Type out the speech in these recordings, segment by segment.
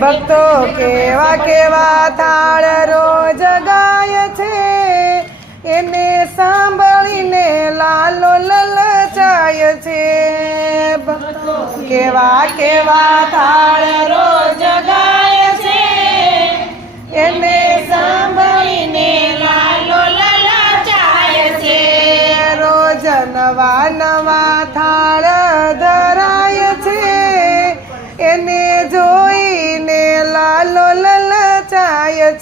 ભક્તો કેવા કેવા થાળ રોજ ગાય છે. એને સાંભળીને લાલો લલચાય છે. કેવા કેવા થાળ રોજ ગાય છે. એને સાંભળીને લાલો લલચાય છે. રોજ નવા નવા થાળ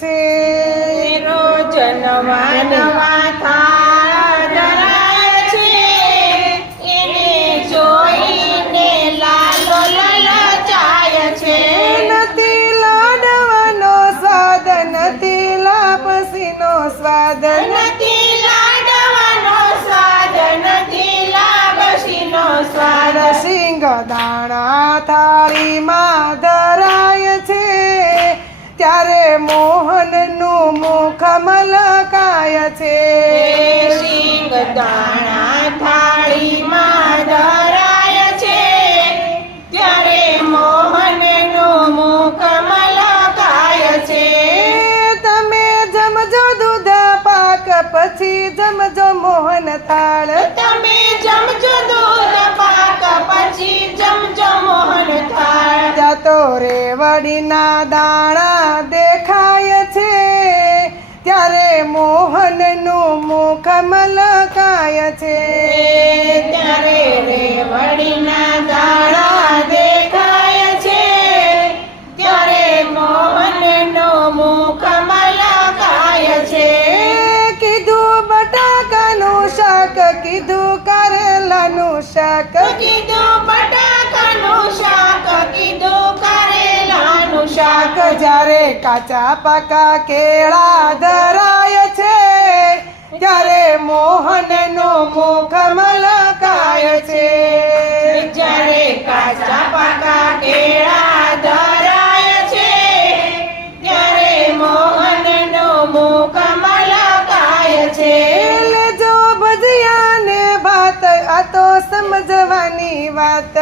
લલચાય છે. રોજ નવા નવા થાળ ધરાય છે. એને જોઈને લાલો લલચાય છે. નથી લાડવાનો સ્વાદ નથી લાપસીનો સ્વાદ. નથી લાડવાનો સ્વાદ નથી લાબશીનો સ્વાદ. સિંગ દાણા થાળીમાં મોહનનું મુખ મલકાય છે. સિંગ દાણા થાળીમાં ધરાય છે. ત્યારે મોહનનું મુખ મલકાય છે. તમે જમજો દૂધ પાક પછી જમજો મોહન થાળ. તમે જમજો દૂધ પાક પછી જમજો મોહન થાળ. જતો રે વડીના દાણા દેખાય મોહનનું મુખ મલકાય છે. ત્યારે રેવડીના દાણા દેખાય છે. ત્યારે મોહનનો મુખ મલકાય છે. કીધું બટાકાનું શાક કીધું કરેલાનું શાક. કીધું બટાકાનું શાક કીધું કરેલાનું શાક શાક. જ્યારે કાચા પાકા કેળા ધરાય છે ત્યારે મોહનનું મુખ મલકાય છે. જ્યારે કાચા પાકા કેળા ધરાય છે ત્યારે મોહનનો મુખ મલકાય છે. લેજો ભજીયાને ભાત આ તો સમજવાની વાત.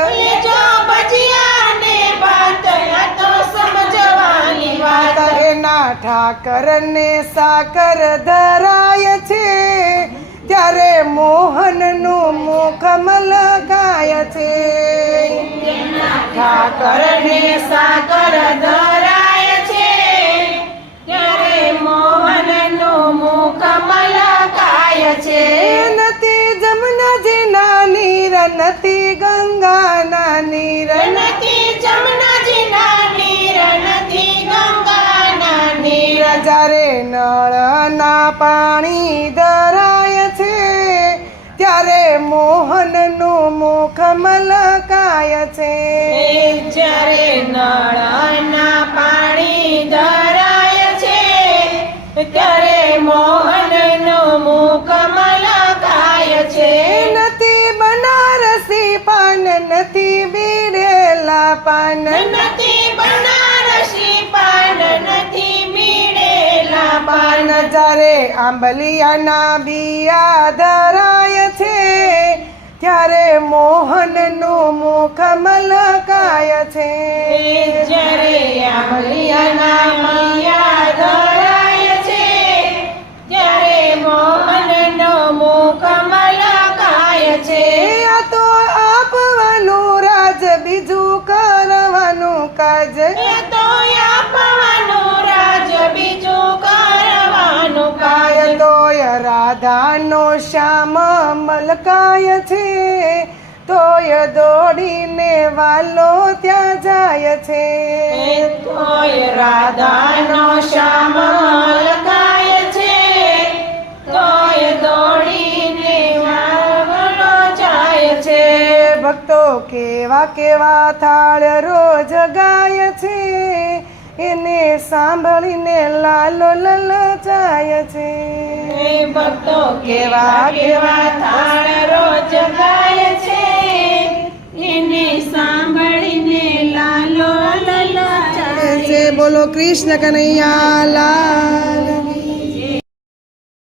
ઠાકરને સાકર ધરાય છે. ત્યારે મોહનનું મુખ લગાય છે. ઠાકરને સાકર ધરાય છે. ત્યારે મોહનનું મુખ લગાય છે. નથી જમના નીર નથી ગંગાના નીર નથી જમનાજીના જ્યારે નળના પાણી ધરાય છે ત્યારે મોહનનું મુખ મલકાય છે. જ્યારે નળના પાણી ધરાય છે ત્યારે મોહનનું મુખ મલકાય છે. નથી બનારસી પાન નથી બીડેલા પાન. નથી બનારસી પાન જ્યારે આંબલિયાના બિયા ધરાય છે. ત્યારે મોહનનું મુખ મલકાય છે. જ્યારે આંબલિયાના મૈયા ધરાય છે ત્યારે મોહનનો મુખ મલકાય છે. આ તો આપવાનું રાજ બીજું કરવાનું કાજ. એ તો રાધાનો શ્યામ મલકાય છે તોય દોડીને વાલો ત્યાં જાય છે. તોય રાધાનો શ્યામ મલકાય છે તોય દોડીને વાલો જાય છે. ભક્તો કેવા કેવા થાળ રોજ ગાય છે એને સાંભળીને લાલો લલચાય છે. એ ભક્તો કેવા કેવા થાળ રોજ ગાય છે. એને સાંભળીને લાલો લલચાય છે બોલો કૃષ્ણ કનૈયા લાલ.